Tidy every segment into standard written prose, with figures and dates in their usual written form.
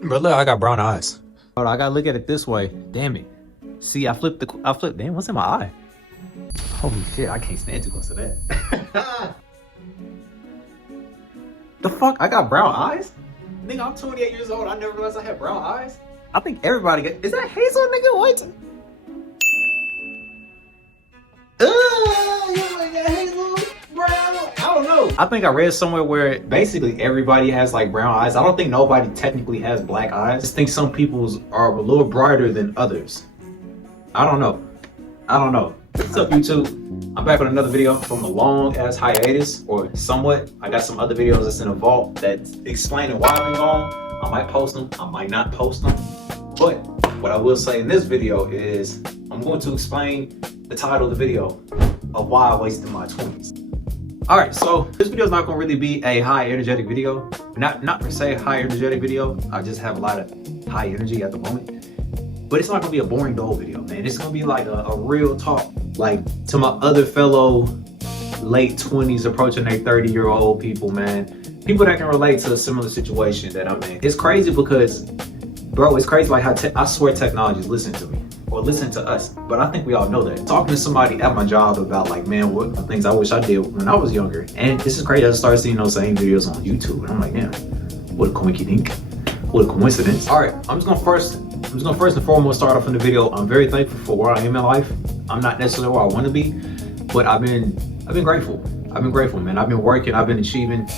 Bro, look, I got brown eyes. Hold on, I gotta look at it this way. Damn it. See, I flipped. Damn, what's in my eye? Holy shit, I can't stand too close to that. The fuck? I got brown eyes? Nigga, I'm 28 years old. I never realized I had brown eyes. I think everybody get. Is that hazel, nigga? What? You like that hazel, brown? I don't know. I think I read somewhere where basically everybody has like brown eyes. I don't think nobody technically has black eyes. I just think some people's are a little brighter than others. I don't know. What's up, YouTube? I'm back with another video from a long ass hiatus, or somewhat. I got some other videos that's in the vault that's explaining why I've been gone. I might post them, I might not post them. But what I will say in this video is I'm going to explain the title of the video of why I wasted my 20s. Alright, so this video is not gonna really be a high energetic video. Not per se a high energetic video. I just have a lot of high energy at the moment. But it's not gonna be a boring dull video, man. It's gonna be like a real talk, like to my other fellow late 20s approaching their 30-year-old people, man. People that can relate to a similar situation that I'm in. It's crazy because, bro, it's crazy like how I swear technology is listening to me or listening to us, but I think we all know that. Talking to somebody at my job about like, man, what things I wish I did when I was younger. And this is crazy. I started seeing those same videos on YouTube and I'm like, damn, what a coinky-dink. What a coincidence. All right, I'm just gonna first and foremost start off in the video. I'm very thankful for where I am in life. I'm not necessarily where I want to be, but I've been grateful. I've been grateful, man. I've been working. I've been achieving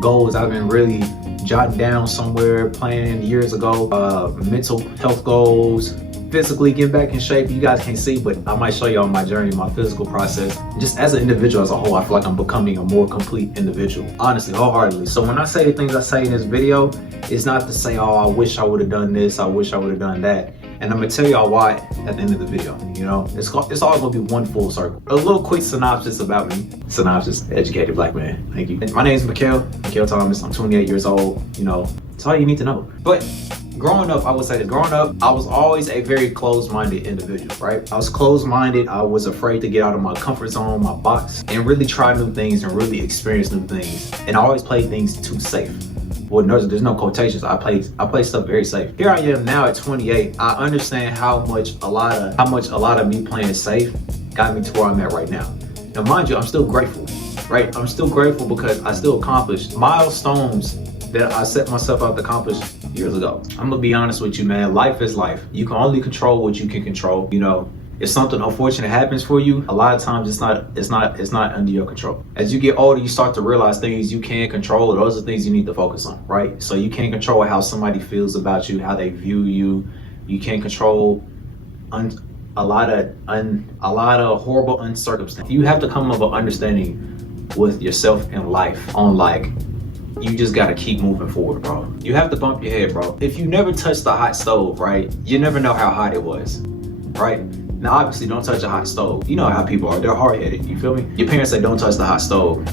goals. I've been really jotting down somewhere, planning years ago. Mental health goals, physically getting back in shape. You guys can't see, but I might show y'all my journey, my physical process. Just as an individual as a whole, I feel like I'm becoming a more complete individual. Honestly, wholeheartedly. So when I say the things I say in this video, it's not to say, oh, I wish I would have done this, I wish I would have done that. And I'm gonna tell y'all why at the end of the video. You know, it's all gonna be one full circle. A little quick synopsis about me. Synopsis, educated black man. Thank you. My name is Mikhail Thomas. I'm 28 years old. You know, it's all you need to know. But growing up, I would say that growing up, I was always a very closed-minded individual, right? I was closed-minded. I was afraid to get out of my comfort zone, my box, and really try new things and really experience new things. And I always played things too safe. Well, there's no quotations. I play stuff very safe. Here I am now at 28. I understand how much a lot of me playing safe got me to where I'm at right now. Now, mind you, I'm still grateful, right? I'm still grateful because I still accomplished milestones that I set myself out to accomplish years ago. I'm gonna be honest with you, man. Life is life. You can only control what you can control. You know, if something unfortunate happens for you, a lot of times it's not under your control. As you get older, you start to realize things you can't control. Those are things you need to focus on, right? So you can't control how somebody feels about you, how they view you. You can't control a lot of horrible uncircumstances. You have to come up with understanding with yourself in life on like, you just gotta keep moving forward, bro. You have to bump your head, bro. If you never touched the hot stove, right, you never know how hot it was, right? Now, obviously, don't touch a hot stove. You know how people are. They're hard-headed, you feel me? Your parents say don't touch the hot stove,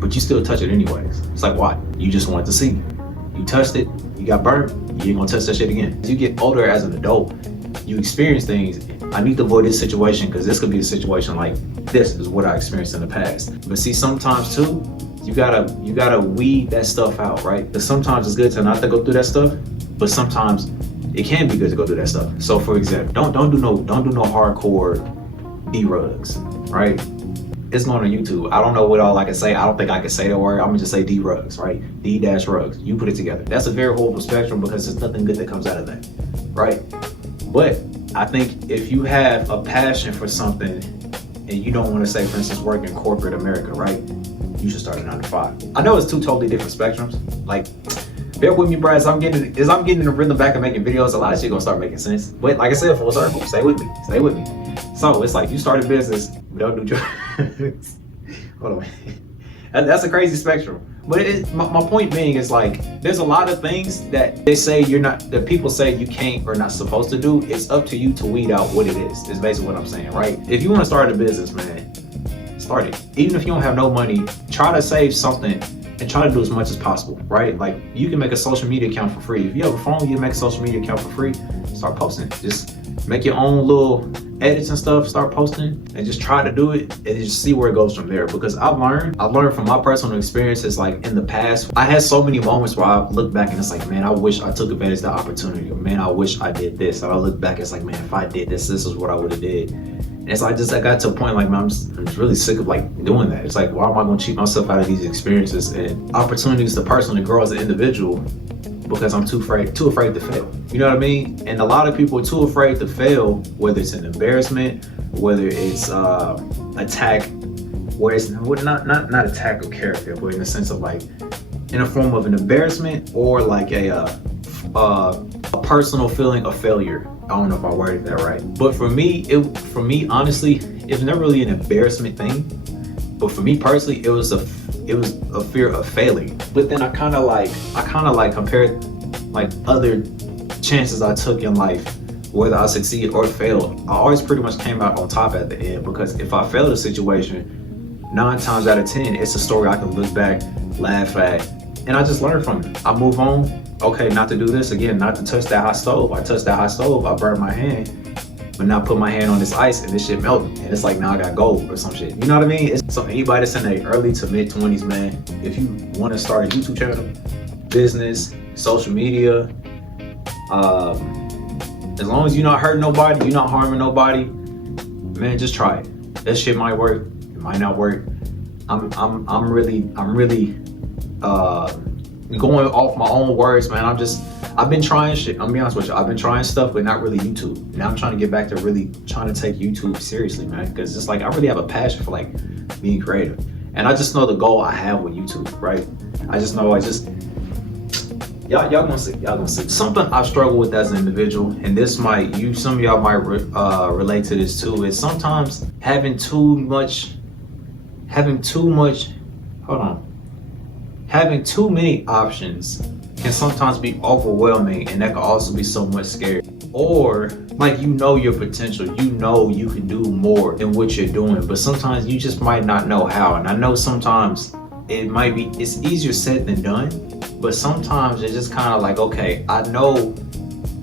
but you still touch it anyways. It's like, why? You just wanted to see. You touched it, you got burnt, you ain't gonna touch that shit again. As you get older as an adult, you experience things. I need to avoid this situation because this could be a situation like this is what I experienced in the past. But see, sometimes too, you gotta weed that stuff out, right? Because sometimes it's good to not to go through that stuff, but sometimes it can be good to go through that stuff. So for example, don't do no hardcore D-rugs, right? It's going on YouTube. I don't know what all I can say. I don't think I can say that word. I'm gonna just say D-rugs, right? D-rugs. You put it together. That's a very horrible spectrum because there's nothing good that comes out of that, right? But I think if you have a passion for something and you don't want to say, for instance, work in corporate America, right? You should start at 9 to 5. I know it's two totally different spectrums. Like, bear with me, bro, as I'm getting in the rhythm back and making videos, a lot of shit gonna start making sense. But like I said, full circle, stay with me. So it's like you start a business, don't do drugs. Hold on. That's a crazy spectrum. But my point being is like, there's a lot of things that they say that people say you can't or not supposed to do. It's up to you to weed out what it is. Is basically what I'm saying, right? If you want to start a business, man, start it. Even if you don't have no money, try to save something and try to do as much as possible, right? Like, you can make a social media account for free. If you have a phone, you can make a social media account for free. Start posting. Just make your own little edits and stuff, start posting and just try to do it and just see where it goes from there. Because I've learned from my personal experiences, like in the past, I had so many moments where I look back and it's like, man, I wish I took advantage of the opportunity, or man, I wish I did this. And I look back, it's like, man, if I did this is what I would have did. And so I got to a point like, man, I'm just really sick of like doing that. It's like, why am I going to cheat myself out of these experiences and opportunities to personally grow as an individual? Because I'm too afraid to fail. You know what I mean? And a lot of people are too afraid to fail, whether it's an embarrassment, whether it's attack, where it's not attack of character, but in the sense of like in a form of an embarrassment or like a personal feeling of failure. I don't know if I worded that right. But for me, honestly, it's never really an embarrassment thing. But for me personally, it was a fear of failing. But then I kind of like compared like other chances I took in life, whether I succeed or fail, I always pretty much came out on top at the end. Because if I failed a situation, 9 times out of 10, it's a story I can look back, laugh at, and I just learn from it. I move on. Okay, not to do this again, not to touch that hot stove. I touched that hot stove, I burned my hand, but now put my hand on this ice and this shit melted. And it's like, now I got gold or some shit. You know what I mean? So anybody that's in their early to mid 20s, man, if you want to start a YouTube channel, business, social media, as long as you're not hurting nobody, you're not harming nobody, man, just try it. That shit might work, it might not work. I'm really going off my own words, man. I've been trying shit. I'm gonna be honest with you. I've been trying stuff, but not really YouTube. Now I'm trying to get back to really trying to take YouTube seriously, man. Because it's like I really have a passion for like being creative, and I just know the goal I have with YouTube, right? Y'all gonna see. Something I've struggled with as an individual, and some of y'all might relate to this too. Is sometimes having too many options can sometimes be overwhelming, and that can also be so much scary. Or like, you know your potential, you know you can do more than what you're doing, but sometimes you just might not know how. And I know sometimes it's easier said than done, but sometimes it's just kind of like, okay, I know,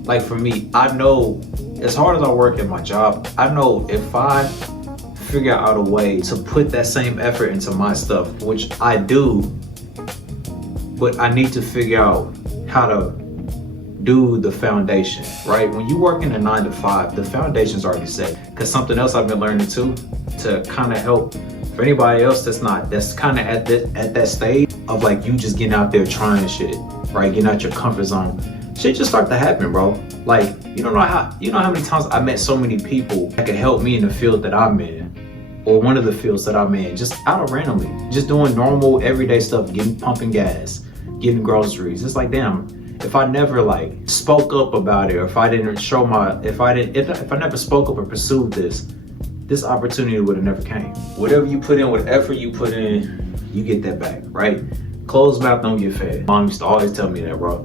like for me, I know as hard as I work at my job, I know if I figure out a way to put that same effort into my stuff, which I do, but I need to figure out how to do the foundation, right? When you work in a 9 to 5, the foundation's already set. Because something else I've been learning too, to kind of help for anybody else that's kind of at that stage of like you just getting out there trying shit, right? Getting out your comfort zone. Shit just start to happen, bro. Like, you know how many times I met so many people that could help me in the field that I'm in, or one of the fields that I'm in, just out of randomly, just doing normal everyday stuff, pumping gas, getting groceries. It's like, damn, if I never like spoke up about it, or if I never spoke up or pursued this opportunity would have never came. Whatever you put in, whatever effort you put in, you get that back, right? Closed mouth don't get fed. Mom used to always tell me that, bro.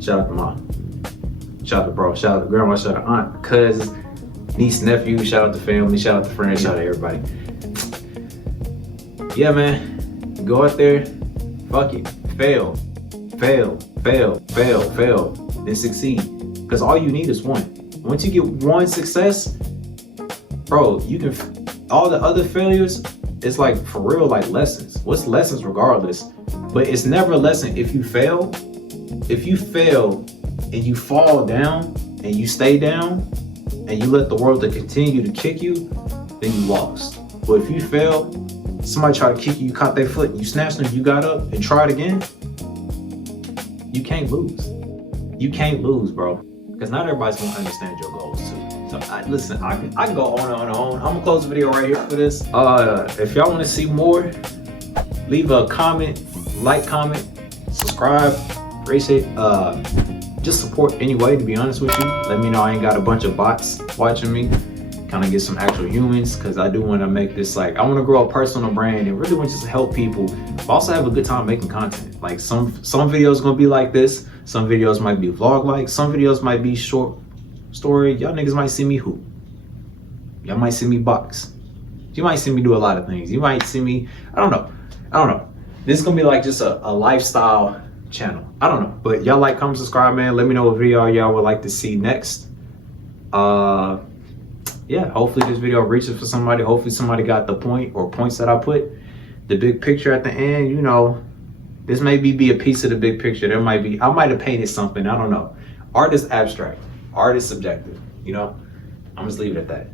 Shout out to mom. Shout out to bro. Shout out to grandma. Shout out to aunt, cousins, niece, nephew. Shout out to family. Shout out to friends. Shout out to everybody. Yeah, man. Go out there. Fuck it. Fail, then succeed. Because all you need is one. Once you get one success, bro, you can, all the other failures, it's like for real, like lessons. What's lessons regardless? But it's never a lesson if you fail. If you fail and you fall down and you stay down and you let the world to continue to kick you, then you lost. But if you fail, somebody try to kick you, you caught their foot, you snatched them, you got up and tried again, you can't lose. You can't lose, bro. Because not everybody's gonna understand your goals too. So listen, I can go on and on. I'm gonna close the video right here for this. If y'all wanna see more, leave a comment, comment, subscribe, appreciate just support anyway, to be honest with you. Let me know I ain't got a bunch of bots watching me. Kind of get some actual humans, because I do want to make this, like, I want to grow a personal brand and really want to just help people, but also have a good time making content. Like some videos gonna be like this, some videos might be vlog like, some videos might be short story. Y'all niggas might see me hoop, y'all might see me box, you might see me do a lot of things, you might see me, I don't know. This is gonna be like just a lifestyle channel. I don't know, but y'all like, comment, subscribe, man. Let me know what video y'all would like to see next. Yeah, hopefully this video reaches for somebody. Hopefully somebody got the point or points that I put. The big picture at the end, you know, this may be a piece of the big picture. There might be, I might have painted something, I don't know. Art is abstract, art is subjective, you know. I'm just leave it at that.